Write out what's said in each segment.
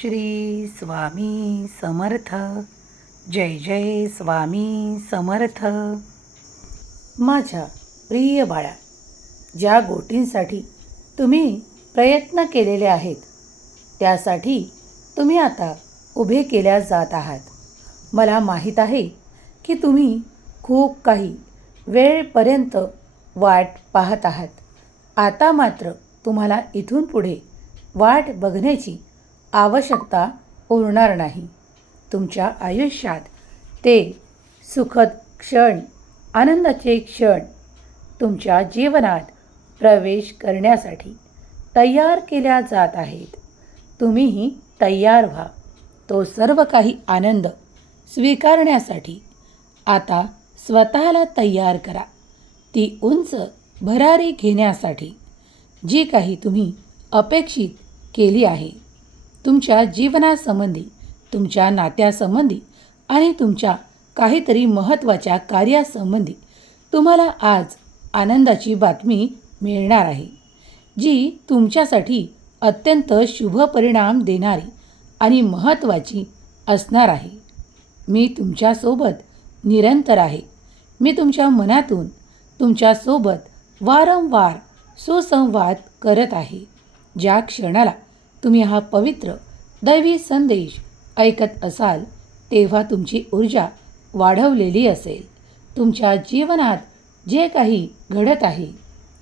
श्री स्वामी समर्थ. जय जय स्वामी समर्थ. माझ्या प्रिय बाळा, ज्या गोष्टींसाठी तुम्ही प्रयत्न केलेले आहेत त्यासाठी तुम्ही आता उभे केल्या जात आहात. मला माहीत आहे की तुम्ही खूप काही वेळपर्यंत वाट पाहत आहात. आता मात्र तुम्हाला इथून पुढे वाट बघण्याची आवश्यकता उरणार नाही. तुमच्या आयुष्यात ते सुखद क्षण, आनंदाचे क्षण तुमच्या जीवनात प्रवेश करण्यासाठी तयार केल्या जात आहेत. तुम्हीही तयार व्हा. तो सर्व काही आनंद स्वीकारण्यासाठी आता स्वतःला तयार करा. ती उंच भरारी घेण्यासाठी जी काही तुम्ही अपेक्षित केली आहे, तुमच्या जीवनासंबंधी, तुमच्या नात्यासंबंधी आणि तुमच्या काहीतरी महत्त्वाच्या कार्यासंबंधी तुम्हाला आज आनंदाची बातमी मिळणार आहे, जी तुमच्यासाठी अत्यंत शुभ परिणाम देणारी आणि महत्त्वाची असणार आहे. मी तुमच्यासोबत निरंतर आहे. मी तुमच्या मनातून तुमच्यासोबत वारंवार सुसंवाद करत आहे. ज्या क्षणाला तुम्ही हा पवित्र दैवी संदेश ऐकत असाल तेव्हा तुमची ऊर्जा वाढवलेली असेल. तुमच्या जीवनात जे काही घडत आहे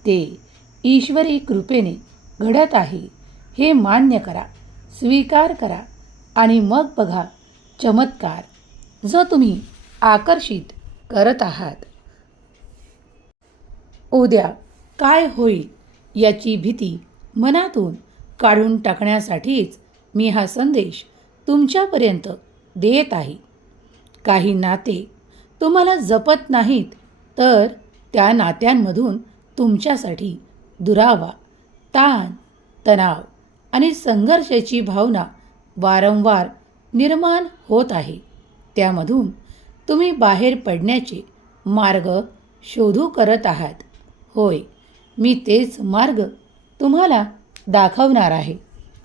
ते ईश्वरी कृपेने घडत आहे हे मान्य करा, स्वीकार करा आणि मग बघा चमत्कार जो तुम्ही आकर्षित करत आहात. उद्या काय होईल याची भीती मनातून काढून टाकण्यासाठीच मी हा संदेश तुमच्यापर्यंत देत आहे. काही नाते तुम्हाला जपत नाहीत तर त्या नात्यांमधून तुमच्यासाठी दुरावा, ताण, तणाव आणि संघर्षाची भावना वारंवार निर्माण होत आहे. त्यामधून तुम्ही बाहेर पडण्याचे मार्ग शोधू करत आहात. होय, मी तेच मार्ग तुम्हाला दाखवणार आहे.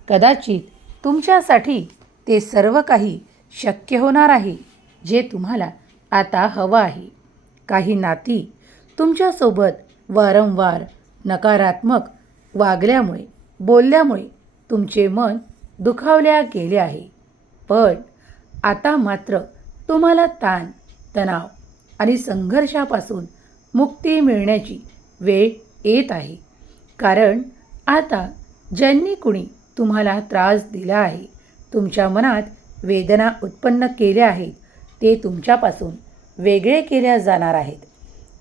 कदाचित तुमच्यासाठी ते सर्व काही शक्य होणार आहे जे तुम्हाला आता हवं आहे. काही नाती तुमच्यासोबत वारंवार नकारात्मक वागल्यामुळे, बोलल्यामुळे तुमचे मन दुखावल्या गेले आहे. पण आता मात्र तुम्हाला ताण, तणाव आणि संघर्षापासून मुक्ती मिळण्याची वेळ येत आहे. कारण आता ज्यांनी कुणी तुम्हाला त्रास दिला आहे, तुमच्या मनात वेदना उत्पन्न केल्या आहेत, ते तुमच्यापासून वेगळे केल्या जाणार आहेत.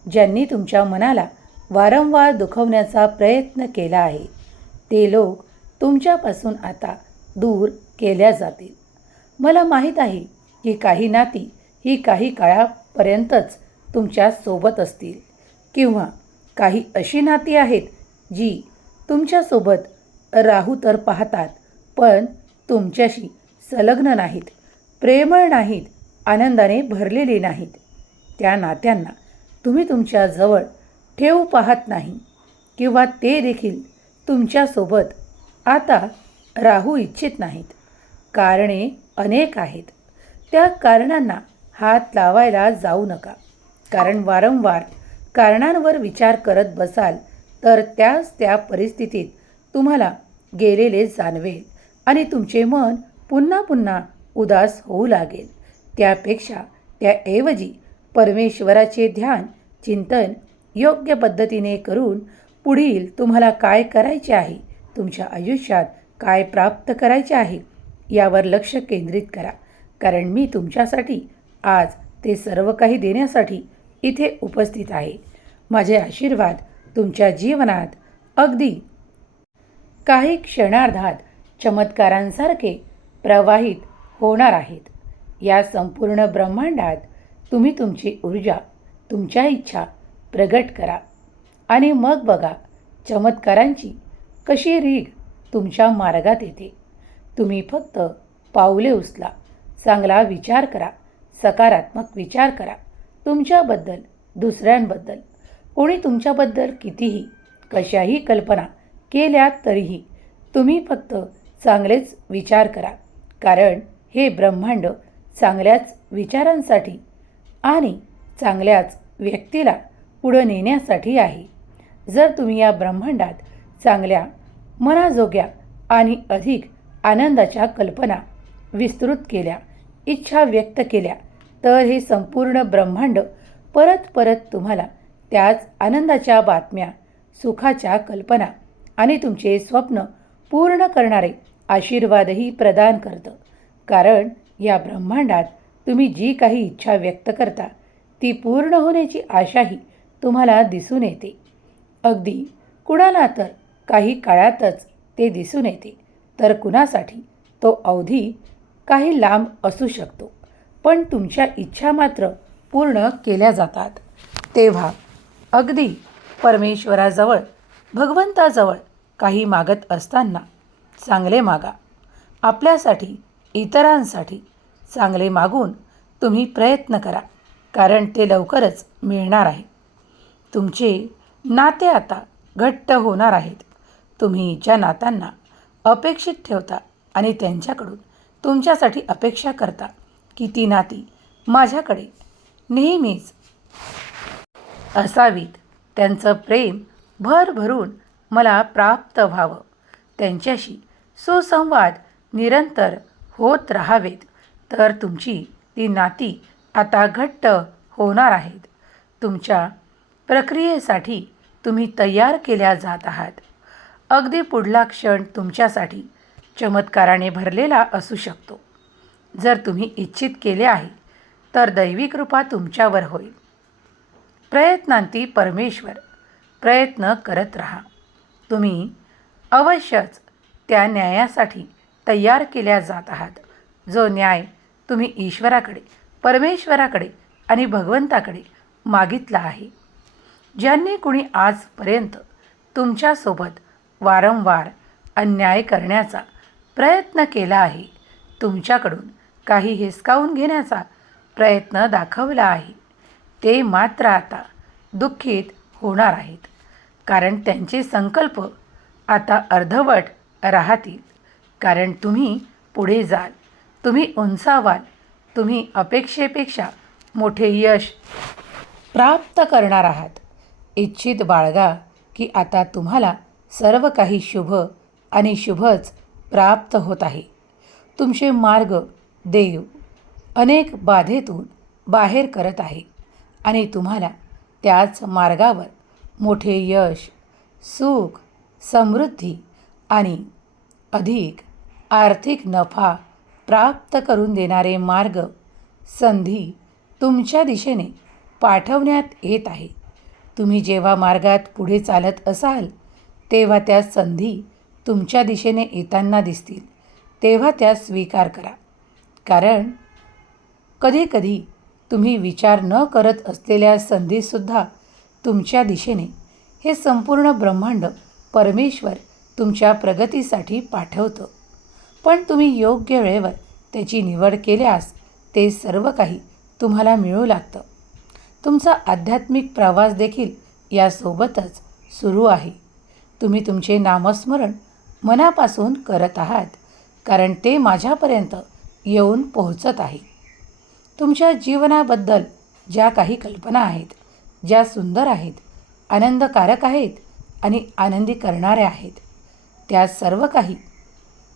ज्यांनी तुमच्या मनाला वारंवार दुखवण्याचा प्रयत्न केला आहे, ते लोक तुमच्यापासून आता दूर केल्या जातील. मला माहीत आहे की काही नाती ही काही काळापर्यंतच तुमच्या सोबत असतील किंवा काही अशी नाती आहेत जी तुमच्यासोबत राहू तर पाहतात पण तुमच्याशी संलग्न नाहीत, प्रेमळ नाहीत, आनंदाने भरलेली नाहीत. त्या नात्यांना तुम्ही तुमच्या जवळ ठेवू पाहत नाही किंवा ते देखील तुमच्यासोबत आता राहू इच्छित नाहीत. कारणे अनेक आहेत. त्या कारणांना हात लावायला जाऊ नका. कारण वारंवार कारणांवर विचार करत बसाल तर त्या परिस्थितीत तुम्हाला गेलेले जाणवेल आणि तुमचे मन पुन्हा पुन्हा उदास होऊ लागेल. त्याऐवजी परमेश्वराचे ध्यान, चिंतन योग्य पद्धतीने करून पुढील तुम्हाला काय करायचे आहे, तुमच्या आयुष्यात काय प्राप्त करायचे आहे यावर लक्ष केंद्रित करा. कारण मी तुमच्यासाठी आज ते सर्व काही देण्यासाठी इथे उपस्थित आहे. माझे आशीर्वाद तुमच्या जीवनात अगदी काही क्षणार्धात चमत्कारांसारखे प्रवाहित होणार आहेत. या संपूर्ण ब्रह्मांडात तुम्ही तुमची ऊर्जा, तुमच्या इच्छा प्रगट करा आणि मग बघा चमत्कारांची कशी रीघ तुमच्या मार्गात येते. तुम्ही फक्त पाऊले उचला, चांगला विचार करा, सकारात्मक विचार करा. तुमच्याबद्दल, दुसऱ्यांबद्दल कोणी तुमच्याबद्दल कितीही कशाही कल्पना केल्या तरीही तुम्ही फक्त चांगलेच विचार करा. कारण हे ब्रह्मांड चांगल्याच विचारांसाठी आणि चांगल्याच व्यक्तीला पुढं नेण्यासाठी आहे. जर तुम्ही या ब्रह्मांडात चांगल्या, मनाजोग्या आणि अधिक आनंदाच्या कल्पना विस्तृत केल्या, इच्छा व्यक्त केल्या, तर हे संपूर्ण ब्रह्मांड परत परत तुम्हाला त्याच आनंदाच्या बातम्या, सुखाच्या कल्पना आणि तुमचे स्वप्न पूर्ण करणारे आशीर्वादही प्रदान करतं. कारण या ब्रह्मांडात तुम्ही जी काही इच्छा व्यक्त करता ती पूर्ण होण्याची आशाही तुम्हाला दिसून येते. अगदी कुणाला तर काही काळातच ते दिसून येते, तर कुणासाठी तो अवधी काही लांब असू शकतो. पण तुमच्या इच्छा मात्र पूर्ण केल्या जातात. तेव्हा अगदी परमेश्वराजवळ, भगवंताजवळ काही मागत असताना चांगले मागा. आपल्यासाठी, इतरांसाठी चांगले मागून तुम्ही प्रयत्न करा, कारण ते लवकरच मिळणार आहे. तुमचे नाते आता घट्ट होणार आहेत. तुम्ही ज्या नात्यांना अपेक्षित ठेवता आणि त्यांच्याकडून तुमच्यासाठी अपेक्षा करता की ती नाती माझ्याकडे नेहमीच असावीत, त्यांचं प्रेम भरभरून मला प्राप्त व्हावं, त्यांच्याशी सुसंवाद निरंतर होत राहावेत, तर तुमची ती नाती आता घट्ट होणार आहेत. तुमच्या प्रक्रियेसाठी तुम्ही तयार केल्या जात आहात. अगदी पुढला क्षण तुमच्यासाठी चमत्काराने भरलेला असू शकतो. जर तुम्ही इच्छित केले आहे तर दैवी कृपा तुमच्यावर होईल. प्रयत्नांती परमेश्वर. प्रयत्न करत राहा. तुम्ही अवश्यच त्या न्यायासाठी तयार केल्या जात आहात, जो न्याय तुम्ही ईश्वराकडे, परमेश्वराकडे आणि भगवंताकडे मागितला आहे. ज्यांनी कुणी आजपर्यंत तुमच्यासोबत वारंवार अन्याय करण्याचा प्रयत्न केला आहे, तुमच्याकडून काही हिसकावून घेण्याचा प्रयत्न दाखवला आहे, ते मात्र आता दुःखित होणार आहेत. कारण त्यांचे संकल्प आता अर्धवट राहतील. कारण तुम्ही पुढे जाल, तुम्ही उंचावाल, तुम्ही अपेक्षेपेक्षा मोठे यश प्राप्त करणार आहात. इच्छित बाळगा की आता तुम्हाला सर्व काही शुभ आणि शुभच प्राप्त होत आहे. तुमचे मार्ग देव अनेक बाधेतून बाहेर करत आहे आणि तुम्हाला त्याच मार्गावर मोठे यश, सुख, समृद्धी आणि अधिक आर्थिक नफा प्राप्त करून देणारे मार्ग, संधी तुमच्या दिशेने पाठवण्यात येत आहे. तुम्ही जेव्हा मार्गात पुढे चालत असाल तेव्हा त्या संधी तुमच्या दिशेने येताना दिसतील, तेव्हा त्या स्वीकार करा. कारण कधीकधी तुम्ही विचार न करत असलेल्या संधीसुद्धा तुमच्या दिशेने हे संपूर्ण ब्रह्मांड परमेश्वर तुमच्या प्रगतीसाठी पाठवतं. पण तुम्ही योग्य वेळेवर त्याची निवड केल्यास ते सर्व काही तुम्हाला मिळू लागतं. तुमचा आध्यात्मिक प्रवास देखील यासोबतच सुरू आहे. तुम्ही तुमचे नामस्मरण मनापासून करत आहात, कारण ते माझ्यापर्यंत येऊन पोहोचत आहे. तुमच्या जीवनाबद्दल ज्या काही कल्पना आहेत, ज्या सुंदर आहेत, आनंदकारक आहेत आणि आनंदी करणाऱ्या आहेत, त्या सर्व काही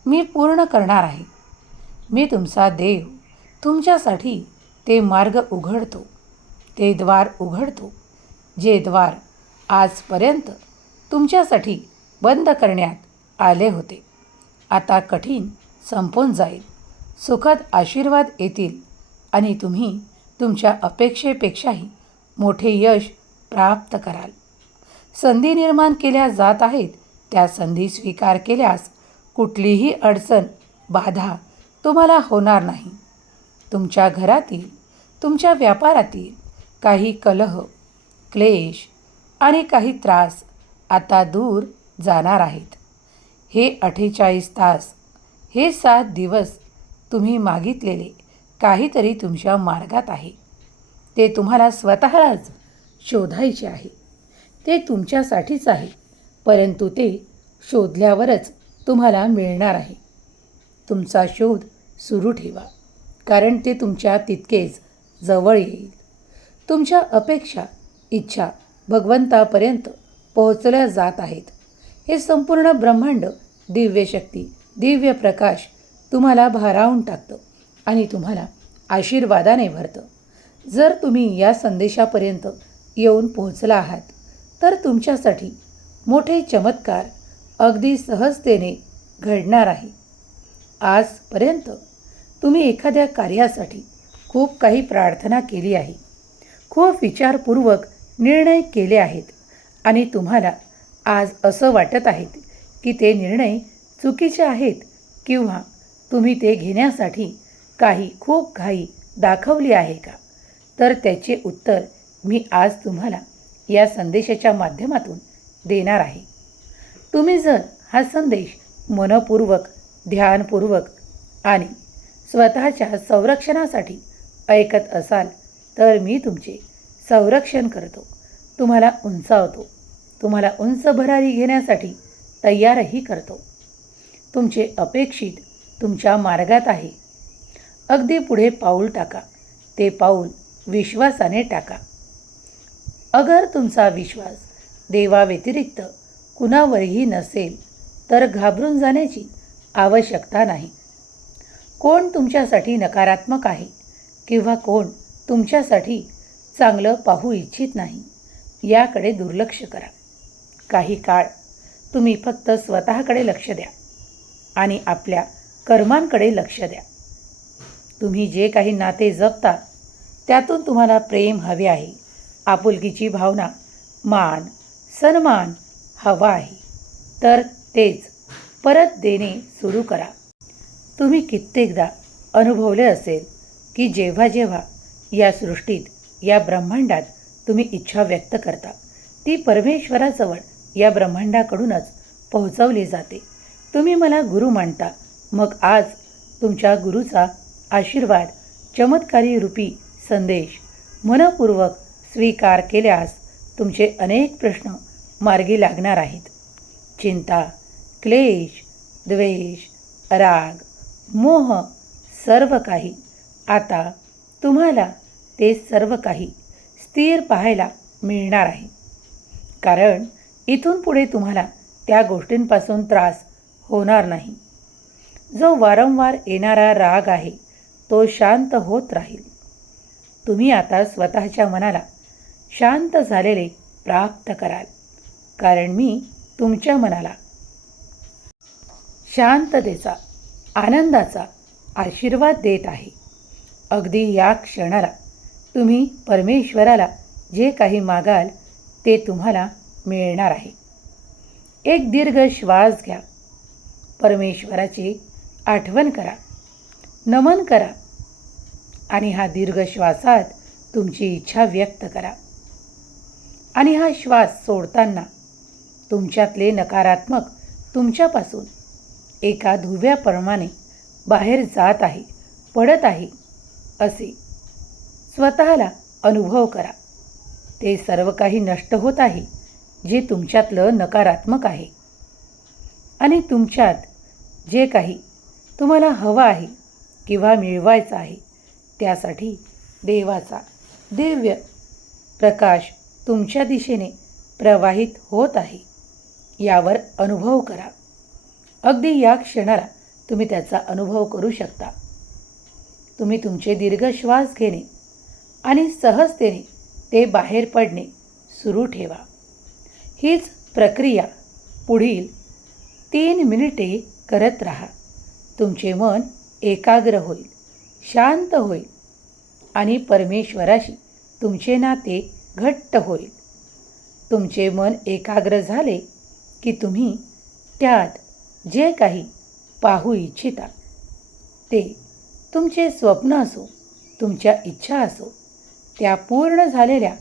मी पूर्ण करणार आहे. मी तुमचा देव तुमच्यासाठी ते मार्ग उघडतो, ते द्वार उघडतो, जे द्वार आजपर्यंत तुमच्यासाठी बंद करण्यात आले होते. आता कठीण संपून जाईल, सुखद आशीर्वाद येतील आणि तुम्ही तुमच्या अपेक्षेपेक्षाही मोठे यश प्राप्त कराल. संधी निर्माण केल्या जात आहेत, त्या संधी स्वीकार केल्यास कुठलीही अडचण, बाधा तुम्हाला होणार नाही. तुमच्या घरातील, तुमच्या व्यापारातील काही कलह, क्लेश आणि काही त्रास आता दूर जाणार आहेत. हे 48 तास, हे 7 दिवस तुम्ही मागितलेले काहीतरी तुमच्या मार्गात आहे. ते तुम्हाला स्वतःलाच शोधायचे आहे. ते तुमच्यासाठीच आहे, परंतु ते शोधल्यावरच तुम्हाला मिळणार आहे. तुमचा शोध सुरू ठेवा, कारण ते तुमच्या तितकेच जवळ येईल. तुमच्या अपेक्षा, इच्छा भगवंतापर्यंत पोहोचल्या जात आहेत. हे संपूर्ण ब्रह्मांड, दिव्य शक्ती, दिव्य प्रकाश तुम्हाला भारावून टाकतं आणि तुम्हाला आशीर्वादाने भरतं. जर तुम्ही या संदेशापर्यंत येऊन पोहोचला आहात तर तुमच्यासाठी मोठे चमत्कार अगदी सहजतेने घडणार आहे. आजपर्यंत तुम्ही एखाद्या कार्यासाठी खूप काही प्रार्थना केली आहे, खूप विचारपूर्वक निर्णय केले आहेत आणि तुम्हाला आज असं वाटत आहे की ते निर्णय चुकीचे आहेत किंवा तुम्ही ते घेण्यासाठी काही खूप घाई दाखवली आहे का? तर त्याचे उत्तर मी आज तुम्हाला या संदेशाच्या माध्यमातून देणार आहे. तुम्ही जर हा संदेश मनपूर्वक, ध्यानपूर्वक आणि स्वतःच्या संरक्षणासाठी ऐकत असाल तर मी तुमचे संरक्षण करतो, तुम्हाला उंचावतो, तुम्हाला उंच भरारी घेण्यासाठी तयारही करतो. तुमचे अपेक्षित तुमच्या मार्गात आहे. अगदी पुढे पाऊल टाका. ते पाऊल विश्वासाने टाका. अगर तुमचा विश्वास देवाव्यतिरिक्त कुणावरही नसेल तर घाबरून जाण्याची आवश्यकता नाही. कोण तुमच्यासाठी नकारात्मक आहे किंवा कोण तुमच्यासाठी चांगलं पाहू इच्छित नाही याकडे दुर्लक्ष करा. काही काळ तुम्ही फक्त स्वतःकडे लक्ष द्या आणि आपल्या कर्मांकडे लक्ष द्या. तुम्ही जे काही नाते जपता त्यातून तुम्हाला प्रेम हवे आहे, आपुलकीची भावना, मान, सन्मान हवा आहे, तर तेच परत देणे सुरू करा. तुम्ही कित्येकदा अनुभवले असेल की जेव्हा जेव्हा या सृष्टीत, या ब्रह्मांडात तुम्ही इच्छा व्यक्त करता ती परमेश्वराजवळ या ब्रह्मांडाकडूनच पोहोचवली जाते. तुम्ही मला गुरु मानता, मग आज तुमच्या गुरुचा आशीर्वाद, चमत्कारी रूपी संदेश मनपूर्वक स्वीकार केल्यास तुमचे अनेक प्रश्न मार्गी लागणार आहेत. चिंता, क्लेश, द्वेष, राग, मोह सर्व काही आता तुम्हाला ते सर्व काही स्थिर पाहायला मिळणार आहे. कारण इथून पुढे तुम्हाला त्या गोष्टींपासून त्रास होणार नाही. जो वारंवार येणारा राग आहे तो शांत होत राहील. तुम्ही आता स्वतःच्या मनाला शांत झालेले प्राप्त कराल, कारण मी तुमच्या मनाला शांततेचा, आनंदाचा आशीर्वाद देत आहे. अगदी या क्षणाला तुम्ही परमेश्वराला जे काही मागाल ते तुम्हाला मिळणार आहे. एक दीर्घ श्वास घ्या. परमेश्वराची आठवण करा, नमन करा आणि हा दीर्घ श्वासात तुमची इच्छा व्यक्त करा. आणि हा श्वास सोडताना तुमच्यातले नकारात्मक तुमच्यापासून एका धुव्याप्रमाणे बाहेर जात आहे, पडत आहे असे स्वतःला अनुभव करा. ते सर्व काही नष्ट होत आहे जे तुमच्यातलं नकारात्मक आहे आणि तुमच्यात जे काही तुम्हाला हवं आहे किंवा मिळवायचं आहे त्यासाठी देवाचा दिव्य प्रकाश तुमच्या दिशेने प्रवाहित होत आहे यावर अनुभव करा. अगदी या क्षणाला तुम्ही त्याचा अनुभव करू शकता. तुम्ही तुमचे दीर्घ श्वास घेणे आणि सहजतेने ते बाहेर पडणे सुरू ठेवा. हीच प्रक्रिया पुढील 3 मिनिटे करत राहा. तुमचे मन एकाग्र होईल, शांत होईल आणि परमेश्वराशी तुमचे नाते घट्ट होईल. तुमचे मन एकाग्र झाले की तुम्ही त्यात जे काही पाहू इच्छिता ते तुमचे स्वप्न असो, तुमच्या इच्छा असो, त्या पूर्ण झालेल्या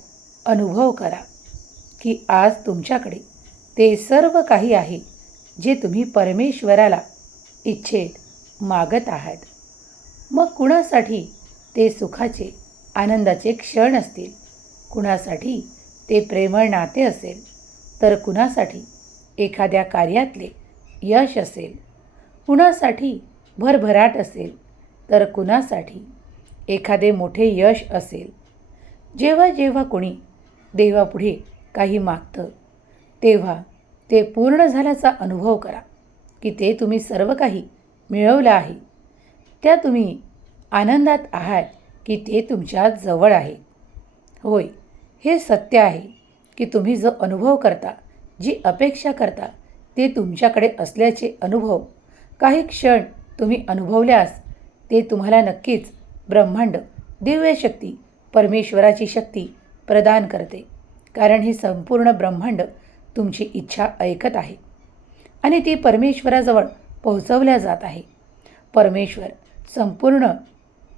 अनुभव करा की आज तुमच्याकडे ते सर्व काही आहे जे तुम्ही परमेश्वराला इच्छेत मागत आहात. मग कुणासाठी ते सुखाचे, आनंदाचे क्षण असतील, कुणासाठी ते प्रेमळ नाते असेल, तर कुणासाठी एखाद्या कार्यातले यश असेल, कुणासाठी भरभराट असेल, तर कुणासाठी एखादे मोठे यश असेल. जेव्हा जेव्हा कोणी देवापुढे काही मागतं तेव्हा ते पूर्ण झाल्याचा अनुभव करा की ते तुम्ही सर्व काही मिळवलं आहे. त्या तुम्ही आनंदात आहात की ते तुमच्या जवळ आहे. होय, हे सत्य आहे की तुम्ही जो अनुभव करता, जी अपेक्षा करता ते तुमच्याकडे असल्याचे अनुभव काही क्षण तुम्ही अनुभवल्यास ते तुम्हाला नक्कीच ब्रह्मांड, दिव्यशक्ती, परमेश्वराची शक्ती प्रदान करते. कारण हे संपूर्ण ब्रह्मांड तुमची इच्छा ऐकत आहे आणि ती परमेश्वराजवळ पोहोचवल्या जात आहे. परमेश्वर संपूर्ण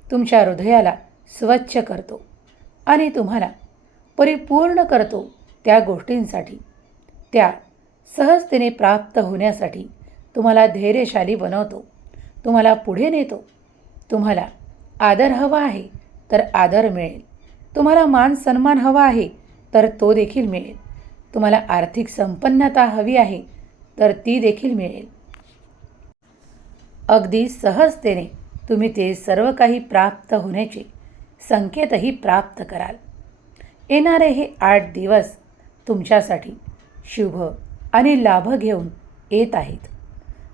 तुमच्या हृदयाला स्वच्छ करतो आणि तुम्हाला परिपूर्ण करतो त्या गोष्टींसाठी. त्या सहजतेने प्राप्त होण्यासाठी तुम्हाला धैर्यशाली बनवतो, तुम्हाला पुढे नेतो. तुम्हाला आदर हवा आहे तर आदर मिळेल. तुम्हाला मान सन्मान हवा आहे तर तो देखील मिळेल. तुम्हाला आर्थिक संपन्नता हवी आहे तर ती देखील मिळेल. अगदी सहजतेने तुम्ही ते सर्व काही प्राप्त होण्याचे संकेतही प्राप्त कराल. येणारे हे 8 दिवस तुमच्यासाठी शुभ आणि लाभ घेऊन येत आहेत.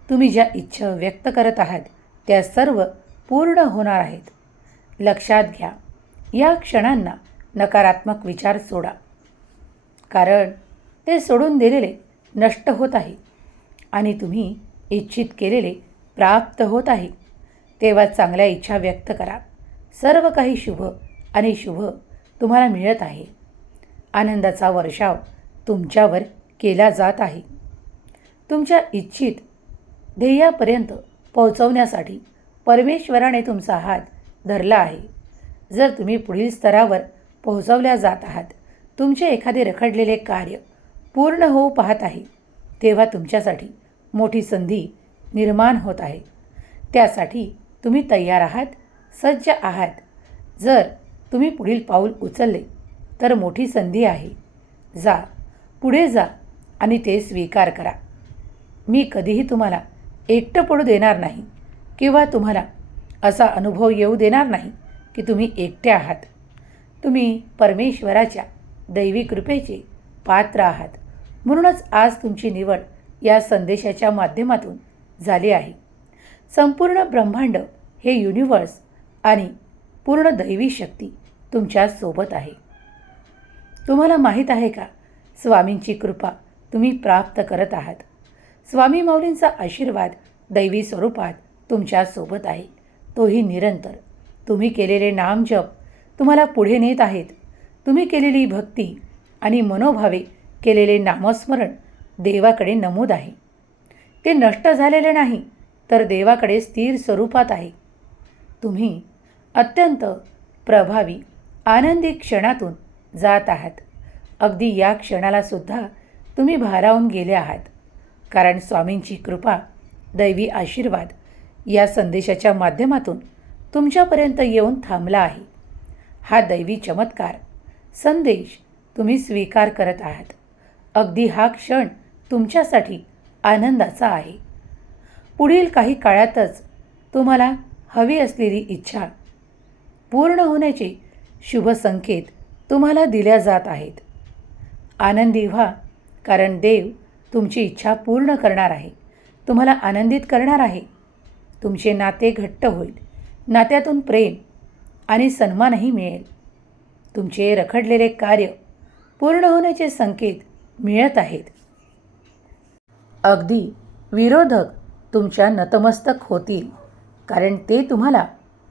तुम्ही ज्या इच्छा व्यक्त करत आहात त्या सर्व पूर्ण होणार आहेत. लक्षात घ्या, या क्षणांना नकारात्मक विचार सोडा, कारण ते सोडून दिलेले नष्ट होत आहे आणि तुम्ही इच्छित केलेले प्राप्त होत आहे. तेव्हा चांगल्या इच्छा व्यक्त करा. सर्व काही शुभ आणि शुभ तुम्हाला मिळत आहे. आनंदाचा वर्षाव तुमच्यावर केला जात आहे. तुमच्या इच्छित ध्येयापर्यंत पोहोचवण्यासाठी परमेश्वराने तुमचा हात धरला आहे. जर तुम्ही पुढील स्तरावर पोहोचवल्या जात आहात, तुमचे एखादे रखडलेले कार्य पूर्ण होऊ पाहत आहे, तेव्हा तुमच्यासाठी मोठी संधी निर्माण होत आहे. त्यासाठी तुम्ही तयार आहात, सज्ज आहात. जर तुम्ही पुढील पाऊल उचलले तर मोठी संधी आहे. जा, पुढे जा आणि ते स्वीकार करा. मी कधीही तुम्हाला एकटं पडू देणार नाही किंवा तुम्हाला असा अनुभव येऊ देणार नाही की तुम्ही एकटे आहात. तुम्ही परमेश्वराच्या दैवी कृपेचे पात्र आहात. म्हणूनच आज तुमची निवड या संदेशाच्या माध्यमातून झाली आहे. संपूर्ण ब्रह्मांड, हे युनिवर्स आणि पूर्ण दैवी शक्ती तुमच्या सोबत आहे. तुम्हाला माहीत आहे का, स्वामींची कृपा तुम्ही प्राप्त करत आहात. स्वामी माऊलींचा आशीर्वाद दैवी स्वरूपात तुमच्या सोबत आहे, तोही निरंतर. तुम्ही केलेले नामजप तुम्हाला पुढे नेत आहेत. तुम्ही केलेली भक्ती आणि मनोभावे केलेले नामस्मरण देवाकडे नमूद आहे. ते नष्ट झालेले नाही, तर देवाकडे स्थिर स्वरूपात आहे. तुम्ही अत्यंत प्रभावी आनंदी क्षणातून जात आहात. अगदी या क्षणाला सुद्धा तुम्ही भारावून गेले आहात, कारण स्वामींची कृपा, दैवी आशीर्वाद या संदेशाच्या माध्यमातून तुमच्यापर्यंत येऊन थांबला आहे. हा दैवी चमत्कार संदेश तुम्ही स्वीकार करत आहात. अगदी हा क्षण तुमच्यासाठी आनंदाचा आहे. पुढील काही काळातच तुम्हाला हवी असलेली इच्छा पूर्ण होण्याचे शुभ संकेत तुम्हाला दिल्या जात आहेत. आनंदी व्हा, कारण देव तुमची इच्छा पूर्ण करणार आहे, तुम्हाला आनंदित करणार आहे. तुमचे नाते घट्ट होईल. नात्यातून प्रेम आणि सन्मानही मिळेल. तुमचे रखडलेले कार्य पूर्ण होण्याचे संकेत मिळत आहेत. अगदी विरोधक तुमच्या नतमस्तक होतील, कारण ते तुम्हाला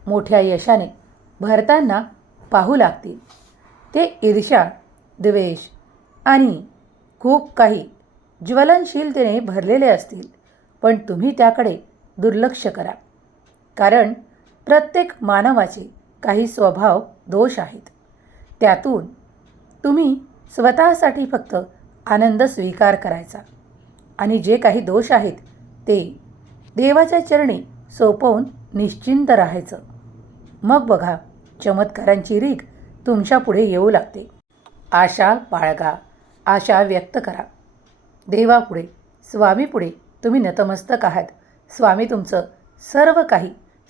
मोठ्या यशाने भरताना पाहू लागतील. ते ईर्ष्या, द्वेष आणि खूप काही ज्वलनशीलतेने भरलेले असतील, पण तुम्ही त्याकडे दुर्लक्ष करा, कारण प्रत्येक मानवाचे काही स्वभाव दोष आहेत. त्यातून तुम्ही स्वतःसाठी फक्त आनंद स्वीकार करायचा आणि जे काही दोष आहेत ते देवाच्या चरणी सोपवून निश्चिंत राहायचं. मग बघा, चमत्कारांची रीघ तुमच्या पुढे येऊ लागते. आशा बाळगा, आशा व्यक्त करा. देवापुढे, स्वामीपुढे तुम्ही नतमस्तक आहात. स्वामी तुमचं सर्व काही